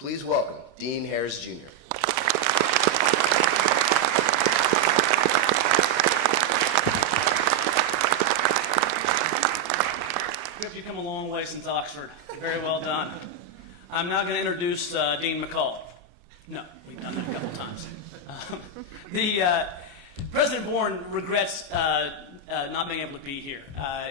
Please welcome Dean Harroz Jr. You've come a long way since Oxford. Very well done. I'm now going to introduce Dean McCall. No, we've done that a couple times. President Bourne regrets not being able to be here.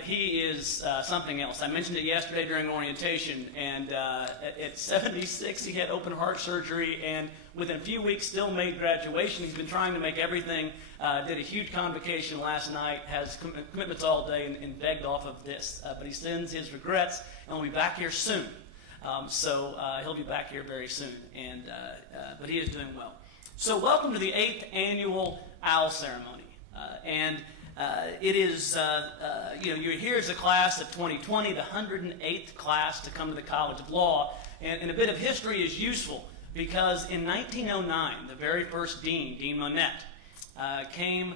He is something else. I mentioned it yesterday during orientation, and at 76 he had open heart surgery, and within a few weeks still made graduation. He's been trying to make everything, did a huge convocation last night, has commitments all day, and begged off of this. But he sends his regrets, and will be back here soon. So he'll be back here very soon, but he is doing well. So welcome to the 8th annual OWL ceremony. It is, you're here as a class of 2020, the 108th class to come to the College of Law. And a bit of history is useful because in 1909, the very first dean, Dean Monette, came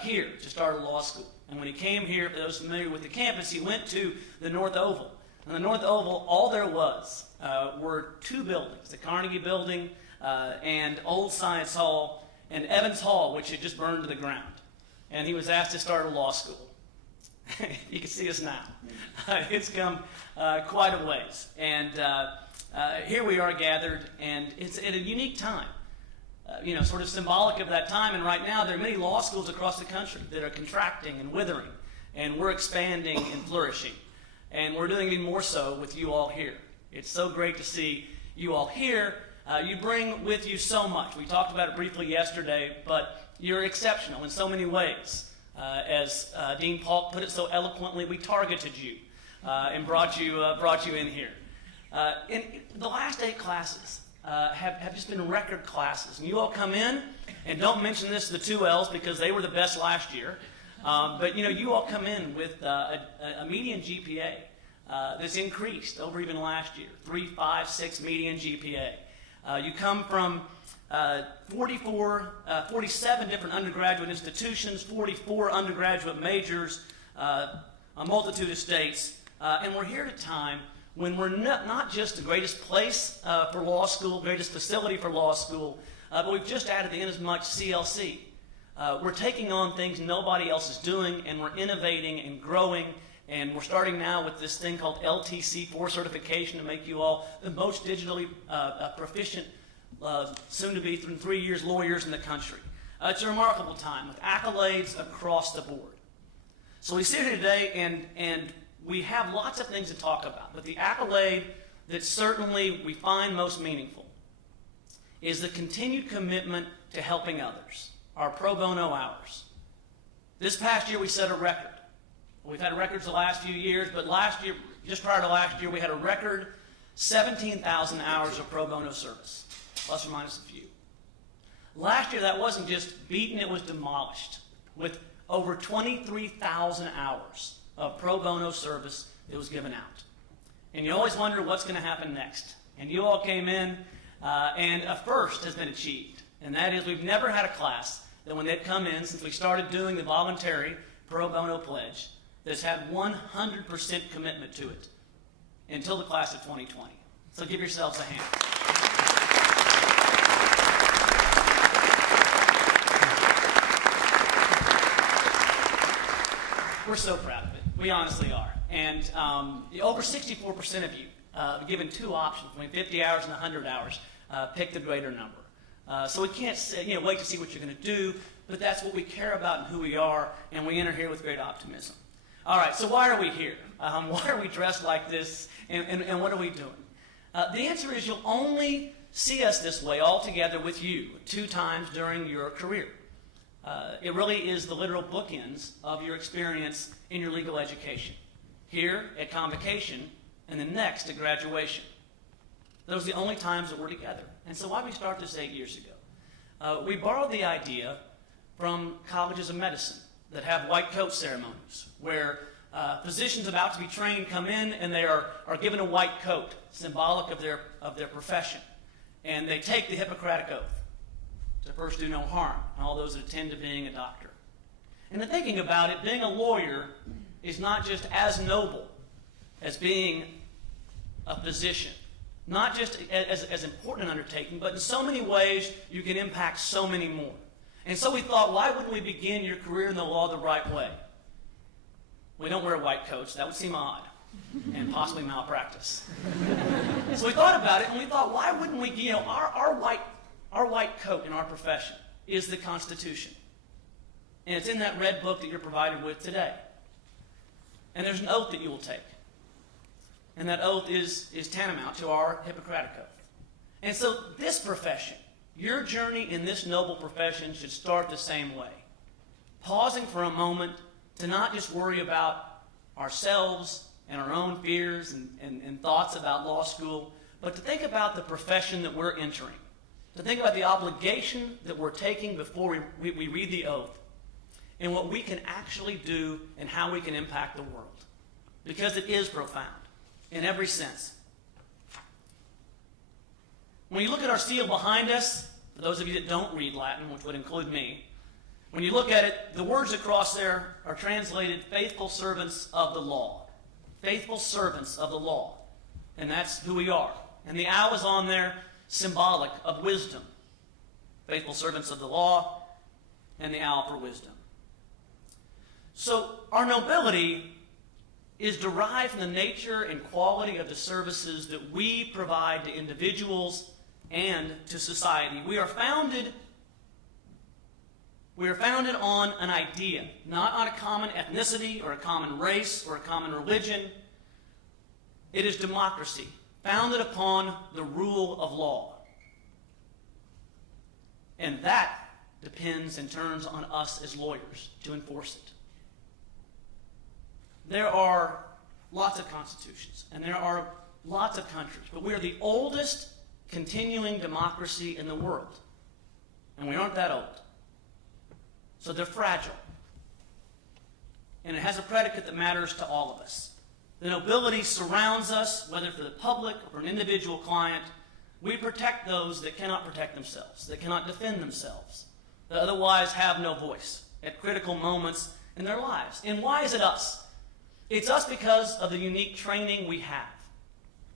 here to start a law school. And when he came here, for those familiar with the campus, he went to the North Oval. And the North Oval, all there was were two buildings, the Carnegie Building and Old Science Hall and Evans Hall, which had just burned to the ground. And he was asked to start a law school. You can see us now. It's come quite a ways. And here we are gathered, and it's at a unique time, sort of symbolic of that time. And right now, there are many law schools across the country that are contracting and withering, and we're expanding and flourishing. And we're doing even more so with you all here. It's so great to see you all here. You bring with you so much. We talked about it briefly yesterday, but you're exceptional in so many ways. As Dean Paulk put it so eloquently, we targeted you and brought you in here. In the last 8 classes have just been record classes. And you all come in, and don't mention this to the 2 L's because they were the best last year. But you all come in with a median GPA that's increased over even last year, 3, 5, 6 median GPA. You come from 47 different undergraduate institutions, 44 undergraduate majors, a multitude of states, and we're here at a time when we're not just the greatest place for law school, greatest facility for law school, but we've just added the inasmuch CLC. We're taking on things nobody else is doing, and we're innovating and growing, and we're starting now with this thing called LTC4 certification to make you all the most digitally proficient, soon to be, through 3 years, lawyers in the country. It's a remarkable time with accolades across the board. So we sit here today, and we have lots of things to talk about, but the accolade that certainly we find most meaningful is the continued commitment to helping others. Our pro bono hours. This past year we set a record. We've had records the last few years, but last year, just prior to last year, we had a record 17,000 hours of pro bono service, plus or minus a few. Last year that wasn't just beaten, it was demolished with over 23,000 hours of pro bono service that was given out. And you always wonder what's going to happen next. And you all came in, and a first has been achieved. And that is, we've never had a class that when they've come in, since we started doing the voluntary pro bono pledge, that's had 100% commitment to it until the class of 2020. So give yourselves a hand. We're so proud of it. We honestly are. And over 64% of you given 2 options, between 50 hours and 100 hours, pick the greater number. So we can't wait to see what you're going to do, but that's what we care about and who we are, and we enter here with great optimism. All right, so why are we here? Why are we dressed like this, and what are we doing? The answer is you'll only see us this way all together with you 2 times during your career. It really is the literal bookends of your experience in your legal education. Here at Convocation, and then next at graduation. Those are the only times that we're together. And so why did we start this 8 years ago? We borrowed the idea from colleges of medicine that have white coat ceremonies, where physicians about to be trained come in and they are given a white coat, symbolic of their profession. And they take the Hippocratic Oath to first do no harm, and all those that attend to being a doctor. And the thinking about it, being a lawyer is not just as noble as being a physician, not just as important an undertaking, but in so many ways you can impact so many more. And so we thought, why wouldn't we begin your career in the law the right way? We don't wear white coats. That would seem odd and possibly malpractice. So we thought about it, and we thought, why wouldn't we, our white coat in our profession is the Constitution. And it's in that red book that you're provided with today. And there's an oath that you will take. And that oath is tantamount to our Hippocratic oath. And so this profession, your journey in this noble profession should start the same way. Pausing for a moment to not just worry about ourselves and our own fears and thoughts about law school, but to think about the profession that we're entering. To think about the obligation that we're taking before we read the oath, and what we can actually do and how we can impact the world. Because it is profound in every sense. When you look at our seal behind us, for those of you that don't read Latin, which would include me, when you look at it, the words across there are translated faithful servants of the law. Faithful servants of the law. And that's who we are. And the owl is on there, symbolic of wisdom. Faithful servants of the law, and the owl for wisdom. So our nobility is derived from the nature and quality of the services that we provide to individuals and to society. We are founded on an idea, not on a common ethnicity or a common race or a common religion. It is democracy, founded upon the rule of law. And that depends and turns on us as lawyers to enforce it. There are lots of constitutions, and there are lots of countries, but we are the oldest continuing democracy in the world. And we aren't that old. So they're fragile. And it has a predicate that matters to all of us. The nobility surrounds us, whether for the public or for an individual client. We protect those that cannot protect themselves, that cannot defend themselves, that otherwise have no voice at critical moments in their lives. And why is it us? It's us because of the unique training we have.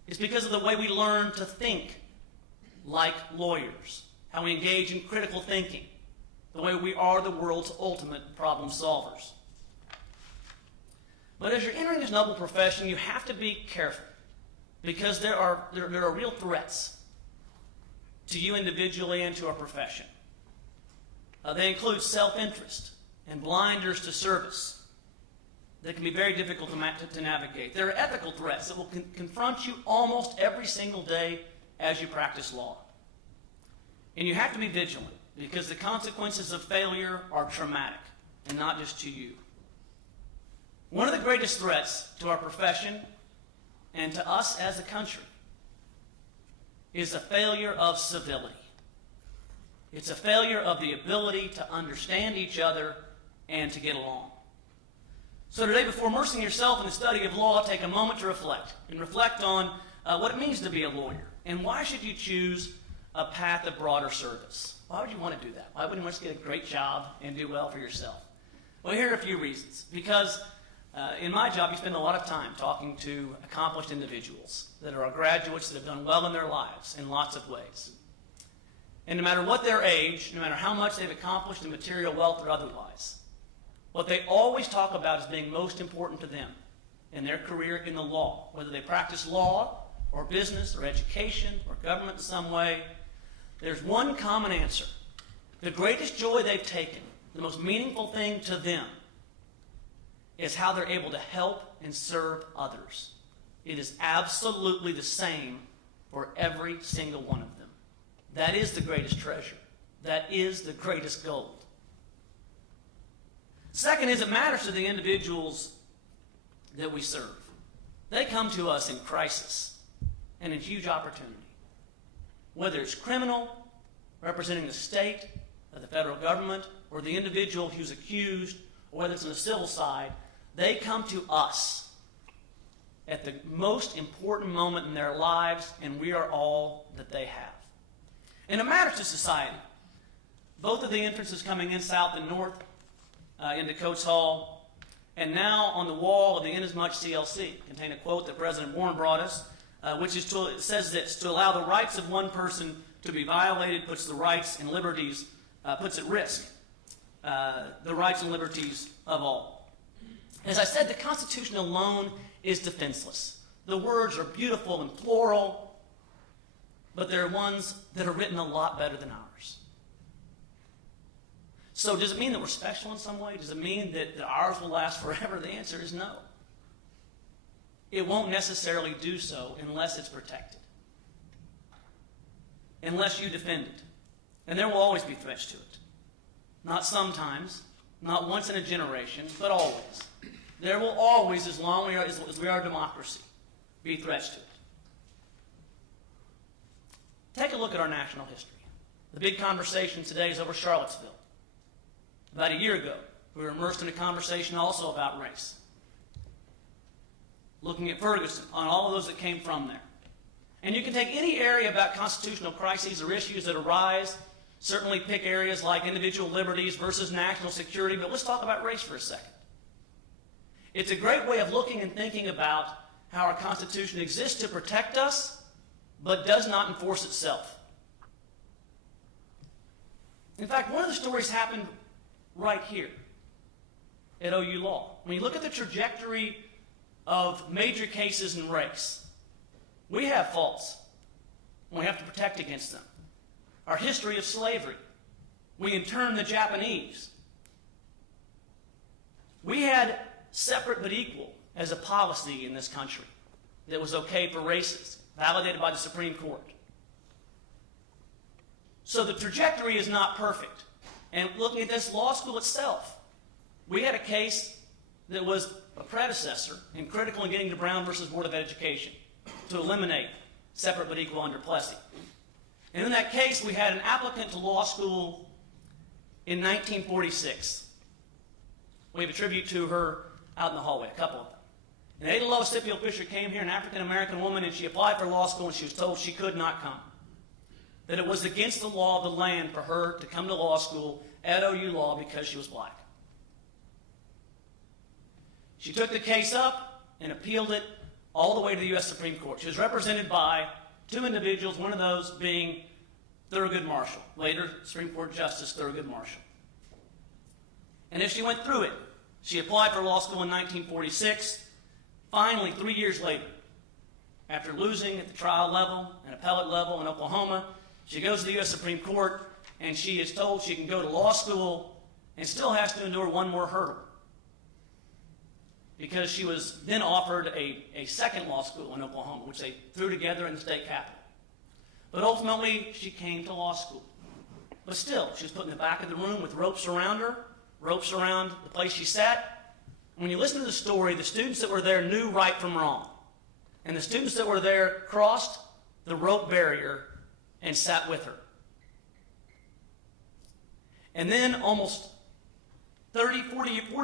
It's because of the way we learn to think like lawyers, how we engage in critical thinking, the way we are the world's ultimate problem solvers. But as you're entering this noble profession, you have to be careful, because there are real threats to you individually and to our profession. They include self-interest and blinders to service that can be very difficult to navigate. There are ethical threats that will confront you almost every single day as you practice law. And you have to be vigilant, because the consequences of failure are traumatic, and not just to you. One of the greatest threats to our profession and to us as a country is a failure of civility. It's a failure of the ability to understand each other and to get along. So today, before immersing yourself in the study of law, take a moment to reflect, and reflect on what it means to be a lawyer, and why should you choose a path of broader service. Why would you want to do that? Why wouldn't you want to get a great job and do well for yourself? Well, here are a few reasons. Because in my job, you spend a lot of time talking to accomplished individuals that are graduates that have done well in their lives in lots of ways. And no matter what their age, no matter how much they've accomplished in material wealth or otherwise, what they always talk about as being most important to them in their career in the law, whether they practice law or business or education or government in some way, there's one common answer. The greatest joy they've taken, the most meaningful thing to them, is how they're able to help and serve others. It is absolutely the same for every single one of them. That is the greatest treasure. That is the greatest gold. Second is, it matters to the individuals that we serve. They come to us in crisis and in huge opportunity. Whether it's criminal, representing the state, or the federal government, or the individual who's accused, or whether it's on the civil side, they come to us at the most important moment in their lives, and we are all that they have. And it matters to society. Both of the entrances coming in south and north into Coates Hall, and now on the wall of the Inasmuch CLC contain a quote that President Warren brought us it says this: to allow the rights of one person to be violated puts the rights and liberties, puts at risk the rights and liberties of all. As I said, the Constitution alone is defenseless. The words are beautiful and plural, but there are ones that are written a lot better than ours. So does it mean that we're special in some way? Does it mean that ours will last forever? The answer is no. It won't necessarily do so unless it's protected, unless you defend it. And there will always be threats to it. Not sometimes, not once in a generation, but always. There will always, as long as we are a democracy, be threats to it. Take a look at our national history. The big conversation today is over Charlottesville. About a year ago, we were immersed in a conversation also about race. Looking at Ferguson, on all of those that came from there. And you can take any area about constitutional crises or issues that arise, certainly pick areas like individual liberties versus national security, but let's talk about race for a second. It's a great way of looking and thinking about how our Constitution exists to protect us, but does not enforce itself. In fact, one of the stories happened right here at OU Law. When you look at the trajectory of major cases in race, we have faults, and we have to protect against them. Our history of slavery. We interned the Japanese. We had separate but equal as a policy in this country that was okay for races, validated by the Supreme Court. So the trajectory is not perfect. And looking at this law school itself, we had a case that was a predecessor and critical in getting to Brown versus Board of Education to eliminate separate but equal under Plessy. And in that case, we had an applicant to law school in 1946. We have a tribute to her out in the hallway, a couple of them. And Ada Lowe Scipio Fisher came here, an African-American woman, and she applied for law school, and she was told she could not come. That it was against the law of the land for her to come to law school at OU Law because she was black. She took the case up and appealed it all the way to the U.S. Supreme Court. She was represented by two individuals, one of those being Thurgood Marshall, later Supreme Court Justice Thurgood Marshall. And as she went through it, she applied for law school in 1946. Finally, 3 years later, after losing at the trial level and appellate level in Oklahoma, she goes to the U.S. Supreme Court, and she is told she can go to law school and still has to endure one more hurdle, because she was then offered a second law school in Oklahoma, which they threw together in the state capitol. But ultimately, she came to law school. But still, she was put in the back of the room with ropes around her, ropes around the place she sat. When you listen to the story, the students that were there knew right from wrong. And the students that were there crossed the rope barrier and sat with her. And then almost 40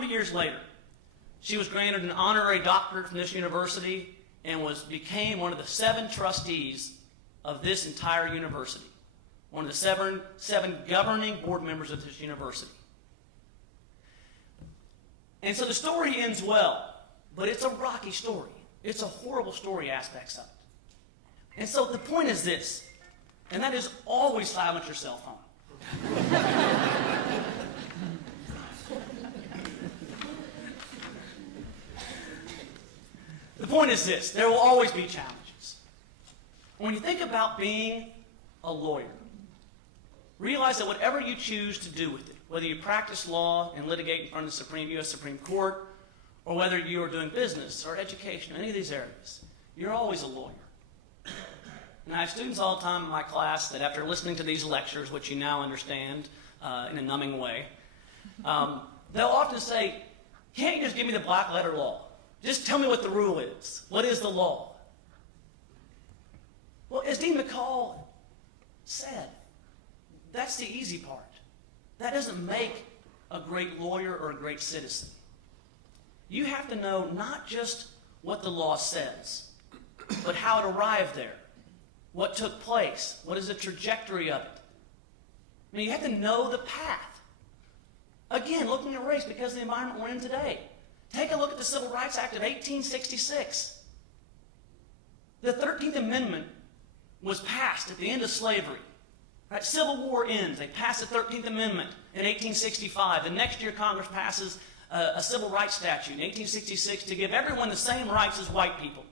years later, she was granted an honorary doctorate from this university and became one of the 7 trustees of this entire university, one of the seven governing board members of this university. And so the story ends well, but it's a rocky story. It's a horrible story, aspects of it. And so the point is this, and that is always silence your cell phone. The point is this: there will always be challenges. When you think about being a lawyer, realize that whatever you choose to do with it, whether you practice law and litigate in front of the U.S. Supreme Court, or whether you are doing business or education, any of these areas, you're always a lawyer. And I have students all the time in my class that after listening to these lectures, which you now understand in a numbing way, they'll often say, can't you just give me the black letter law? Just tell me what the rule is. What is the law? Well, as Dean McCall said, that's the easy part. That doesn't make a great lawyer or a great citizen. You have to know not just what the law says, but how it arrived there. What took place? What is the trajectory of it? I mean, you have to know the path. Again, looking at race because of the environment we're in today. Take a look at the Civil Rights Act of 1866. The 13th 13th Amendment was passed at the end of slavery. Right? Civil War ends. They pass the 13th Amendment in 1865. The next year, Congress passes a civil rights statute in 1866 to give everyone the same rights as white people.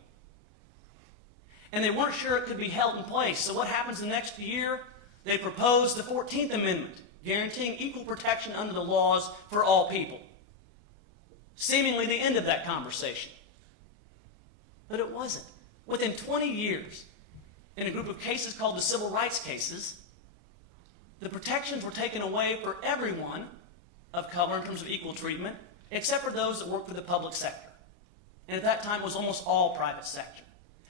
And they weren't sure it could be held in place. So what happens the next year? They proposed the 14th Amendment, guaranteeing equal protection under the laws for all people. Seemingly the end of that conversation. But it wasn't. Within 20 years, in a group of cases called the civil rights cases, the protections were taken away for everyone of color in terms of equal treatment, except for those that worked for the public sector. And at that time, it was almost all private sector.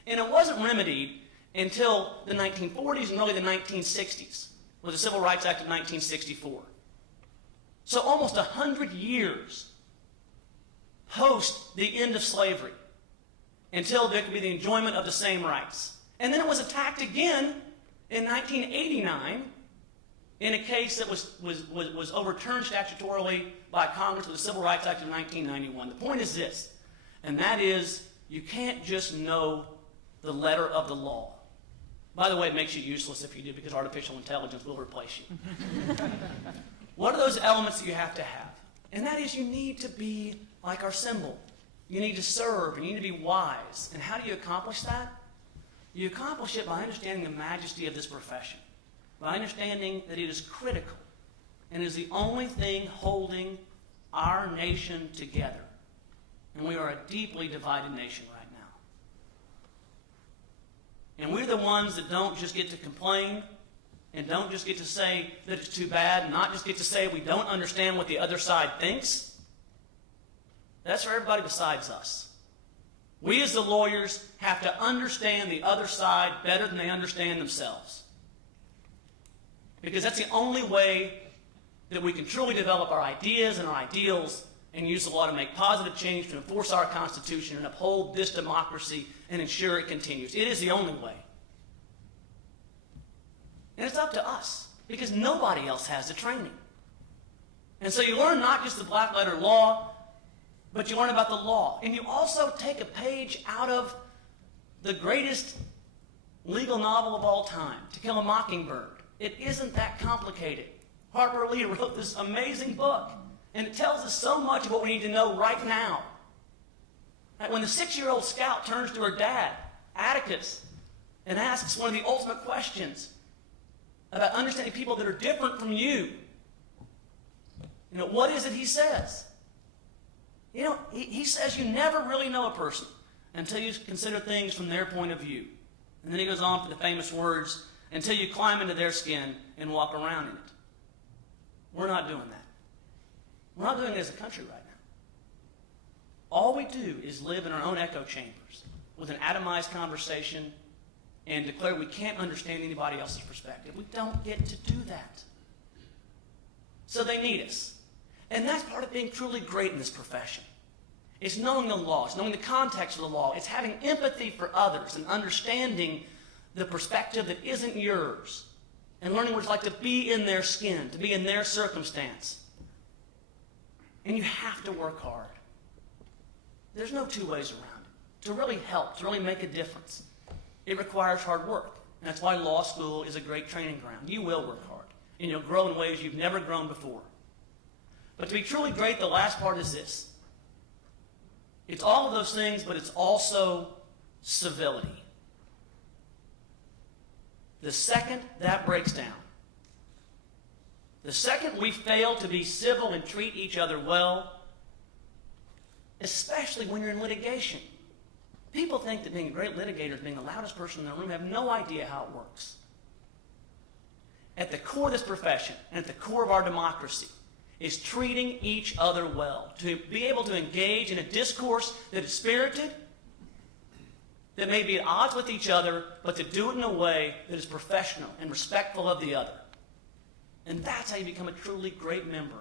And it wasn't remedied until the 1940s and really the 1960s, with the Civil Rights Act of 1964. So almost 100 years post the end of slavery, until there could be the enjoyment of the same rights. And then it was attacked again in 1989 in a case that was overturned statutorily by Congress with the Civil Rights Act of 1991. The point is this, and that is you can't just know the letter of the law. By the way, it makes you useless if you do, because artificial intelligence will replace you. What are those elements that you have to have? And that is you need to be like our symbol. You need to serve, and you need to be wise. And how do you accomplish that? You accomplish it by understanding the majesty of this profession, by understanding that it is critical and is the only thing holding our nation together. And we are a deeply divided nation right now. And we're the ones that don't just get to complain and don't just get to say that it's too bad, and not just get to say we don't understand what the other side thinks. That's for everybody besides us. We as the lawyers have to understand the other side better than they understand themselves. Because that's the only way that we can truly develop our ideas and our ideals and use the law to make positive change, to enforce our Constitution and uphold this democracy and ensure it continues. It is the only way. And it's up to us, because nobody else has the training. And so you learn not just the black letter law, but you learn about the law. And you also take a page out of the greatest legal novel of all time, To Kill a Mockingbird. It isn't that complicated. Harper Lee wrote this amazing book, and it tells us so much of what we need to know right now. When the 6-year-old scout turns to her dad, Atticus, and asks one of the ultimate questions about understanding people that are different from you, what is it he says? He says you never really know a person until you consider things from their point of view. And then he goes on for the famous words, until you climb into their skin and walk around in it. We're not doing that. We're not doing it as a country right now. All we do is live in our own echo chambers with an atomized conversation and declare we can't understand anybody else's perspective. We don't get to do that. So they need us. And that's part of being truly great in this profession. It's knowing the law. It's knowing the context of the law. It's having empathy for others and understanding the perspective that isn't yours. And learning what it's like to be in their skin, to be in their circumstance. And you have to work hard. There's no two ways around it. To really help, to really make a difference, it requires hard work. And that's why law school is a great training ground. You will work hard, and you'll grow in ways you've never grown before. But to be truly great, the last part is this. It's all of those things, but it's also civility. The second that breaks down, the second we fail to be civil and treat each other well, especially when you're in litigation. People think that being a great litigator is being the loudest person in the room, have no idea how it works. At the core of this profession, and at the core of our democracy, is treating each other well. To be able to engage in a discourse that is spirited, that may be at odds with each other, but to do it in a way that is professional and respectful of the other. And that's how you become a truly great member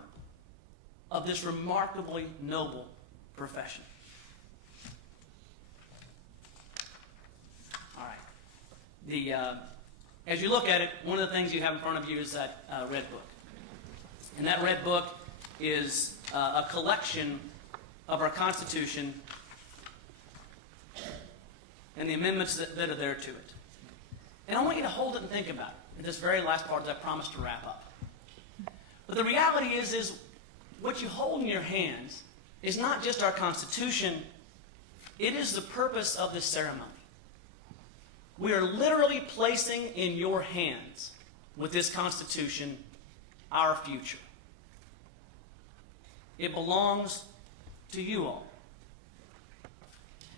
of this remarkably noble profession. All right. As you look at it, one of the things you have in front of you is that red book. And that red book is a collection of our Constitution and the amendments that are there to it. And I want you to hold it and think about it in this very last part that I promised to wrap up. But the reality is what you hold in your hands is not just our Constitution, it is the purpose of this ceremony. We are literally placing in your hands, with this Constitution, our future. It belongs to you all.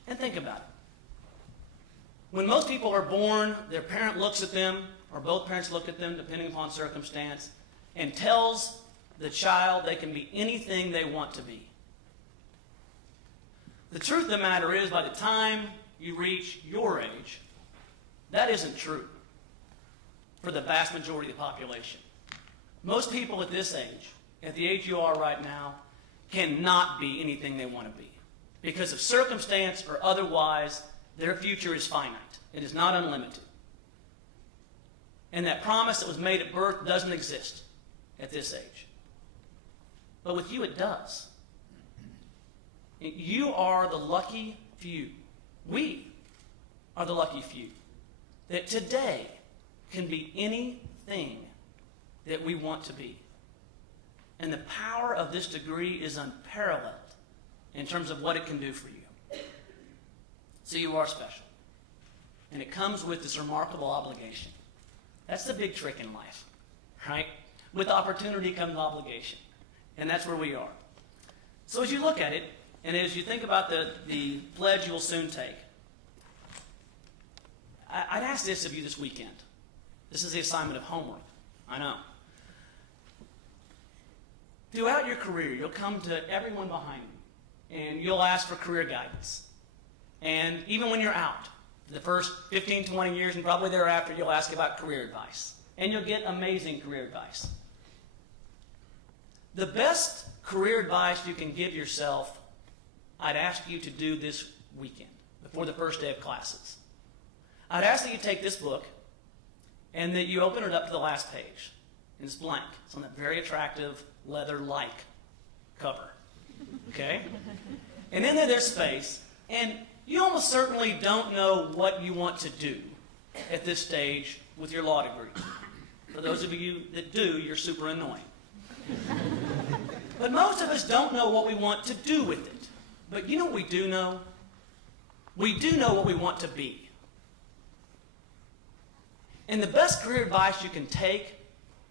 And think about it. When most people are born, their parent looks at them, or both parents look at them, depending upon circumstance, and tells the child they can be anything they want to be. The truth of the matter is, by the time you reach your age, that isn't true for the vast majority of the population. Most people at this age, at the age you are right now, cannot be anything they want to be. Because of circumstance or otherwise, their future is finite. It is not unlimited. And that promise that was made at birth doesn't exist at this age. But with you, it does. You are the lucky few. We are the lucky few that today can be anything that we want to be. And the power of this degree is unparalleled in terms of what it can do for you. So you are special. And it comes with this remarkable obligation. That's the big trick in life, right? With opportunity comes obligation. And that's where we are. So as you look at it, and as you think about the pledge you will soon take, I'd ask this of you this weekend. This is the assignment of homework. I know. Throughout your career, you'll come to everyone behind you, and you'll ask for career guidance. And even when you're out, the first 15, 20 years, and probably thereafter, you'll ask about career advice. And you'll get amazing career advice. The best career advice you can give yourself, I'd ask you to do this weekend, before the first day of classes. I'd ask that you take this book, and that you open it up to the last page. And it's blank. It's on that very attractive leather-like cover. Okay? And in there, there's space. And you almost certainly don't know what you want to do at this stage with your law degree. For those of you that do, you're super annoying. But most of us don't know what we want to do with it. But you know what we do know? We do know what we want to be. And the best career advice you can take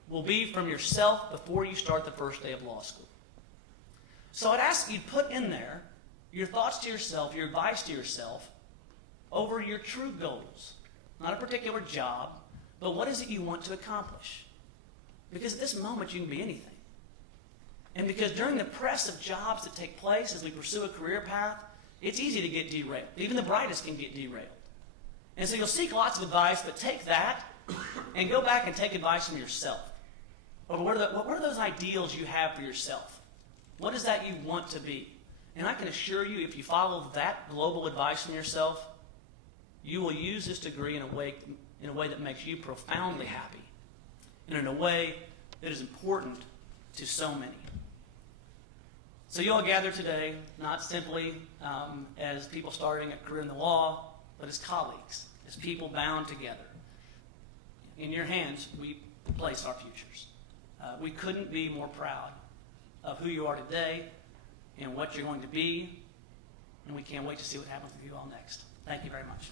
will be from yourself before you start the first day of law school. So I'd ask you to put in there your thoughts to yourself, your advice to yourself, over your true goals. Not a particular job, but what is it you want to accomplish? Because at this moment you can be anything. And because during the press of jobs that take place as we pursue a career path, it's easy to get derailed. Even the brightest can get derailed. And so you'll seek lots of advice, but take that and go back and take advice from yourself. Or what are those ideals you have for yourself? What is that you want to be? And I can assure you, if you follow that global advice from yourself, you will use this degree in a way that makes you profoundly happy, and in a way that is important to so many. So you all gather today, not simply as people starting a career in the law, but as colleagues, as people bound together. In your hands, we place our futures. We couldn't be more proud of who you are today and what you're going to be, and we can't wait to see what happens with you all next. Thank you very much.